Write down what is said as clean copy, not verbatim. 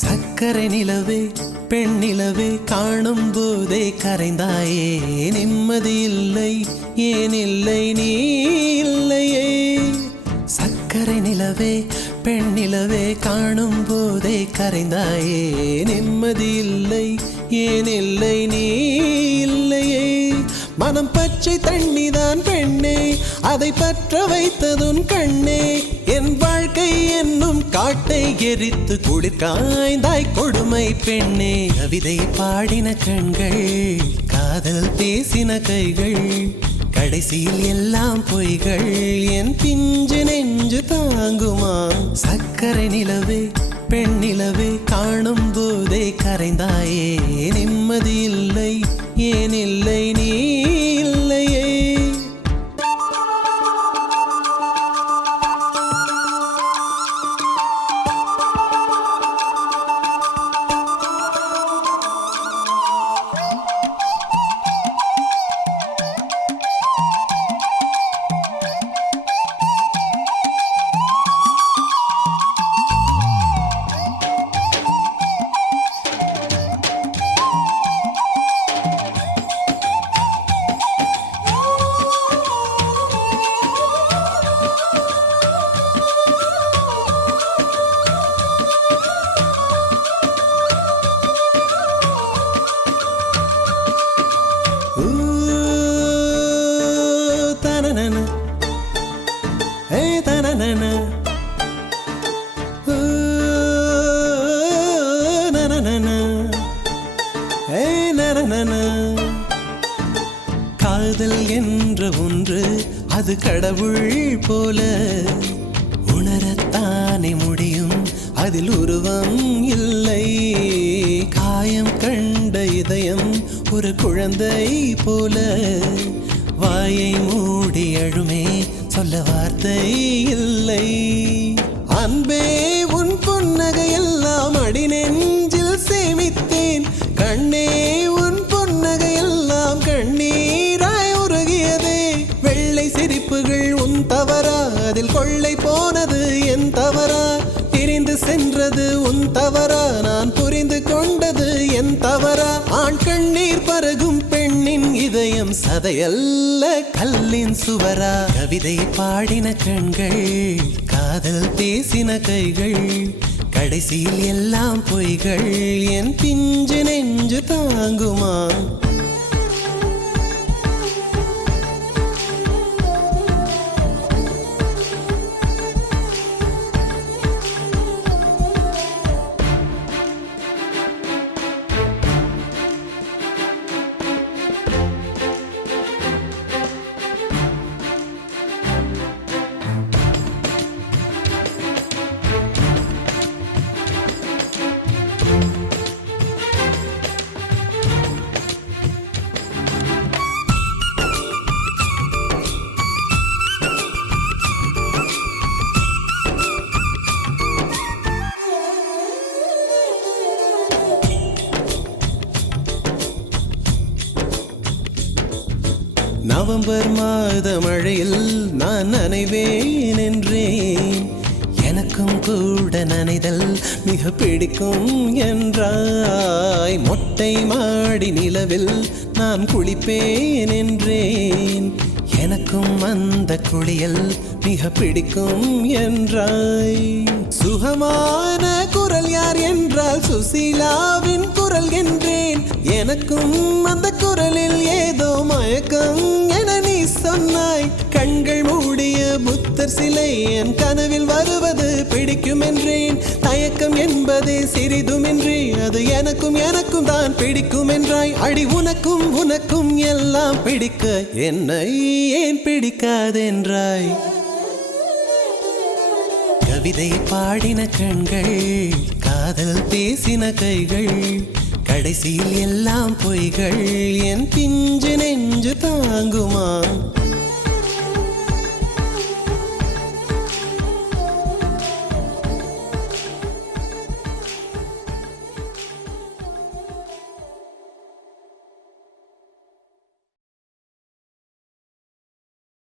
சக்கரை நிலவே பெண் நிலவே காணும் போதே கரைந்தாயே நிம்மதி இல்லை ஏன் இல்லை நீ இல்லையே சக்கரை நிலவே பெண் நிலவே காணும் போதே கரைந்தாயே நிம்மதி இல்லை ஏன் இல்லை நீ இல்லையே மனம் பச்சை தண்ணிதான் பெண்ணே அதை பற்ற வைத்ததுன் கண்ணே என் வாழ்க்கை என்னும் காட்டை எரித்து குளிர்காய்ந்தாய் கொடுமை பெண்ணே கவிதை பாடின கண்கள் காதல் பேசின கைகள் கடைசியில் எல்லாம் பொய்கள் என் பிஞ்சு நெஞ்சு தாங்குமா சக்கரை நிலவே பெண் நிலவே காணும் போதே கரைந்தாயே நிம்மதி இல்லை ஏன் இல்லை நீ இல்லையே காதல் என்ற ஒன்று அது கடவுள் போல உணரத்தானே முடியும் அதில் உருவம் இல்லை காயம் கண்ட இதயம் ஒரு குழந்தை போல வாயை மூடி அழுமே சொல்ல வார்த்தை இல்லை அன்பே உன் புன்னகை எல்லாம் அடி நெஞ்சில் சேமித்தேன் கண்ணே உன் புன்னகை எல்லாம் கண்ணீராய் உருகியதே வெள்ளை சிரிப்புகள் உன் தவறா அதில் கொள்ளை போனது என் தவறா பிரிந்து சென்றது உன் தவறா நான் புரிந்து கொண்டது என் தவறா ஆண் கண்ணீர் பருகும் பெண்ணின் இதயம் சதையல்ல கல்லின் சுவரா கவிதை பாடின கண்கள் காதல் பேசின கைகள் கடைசியில் எல்லாம் பொய்கள் என் பிஞ்சு நெஞ்சு தாங்குமா நவம்பர் மாத மழையில் நான் நனைவேன் என்றேன் எனக்கும் கூட நனைதல் மிக பிடிக்கும் என்றாய் மொட்டை மாடி நிலவில் நான் குளிப்பேன் என்றேன் எனக்கும் அந்த குளியல் மிக பிடிக்கும் என்றாய் சுகமான குரல் யார் என்றால் சுசீலாவின் குரல் என்றேன் எனக்கும் அந்த குரலில் ஏதோ மயக்கம் என நீ சொன்னாய் கண்கள் மூடிய புத்தர் சிலை என் கனவில் வருவது பிடிக்கும் என்றேன் தயக்கம் என்பதே சிறிதுமின்றி அது எனக்கும் எனக்கும் தான் பிடிக்கும் என்றாய் அடி உனக்கும் உனக்கும் எல்லாம் பிடிக்க என்னை ஏன் பிடிக்காதென்றாய் கவிதை பாடின கண்கள் காதல் பேசின கைகள் கடைசியில் எல்லாம் பொய்கள் என் பிஞ்சு நெஞ்சு தாங்குமா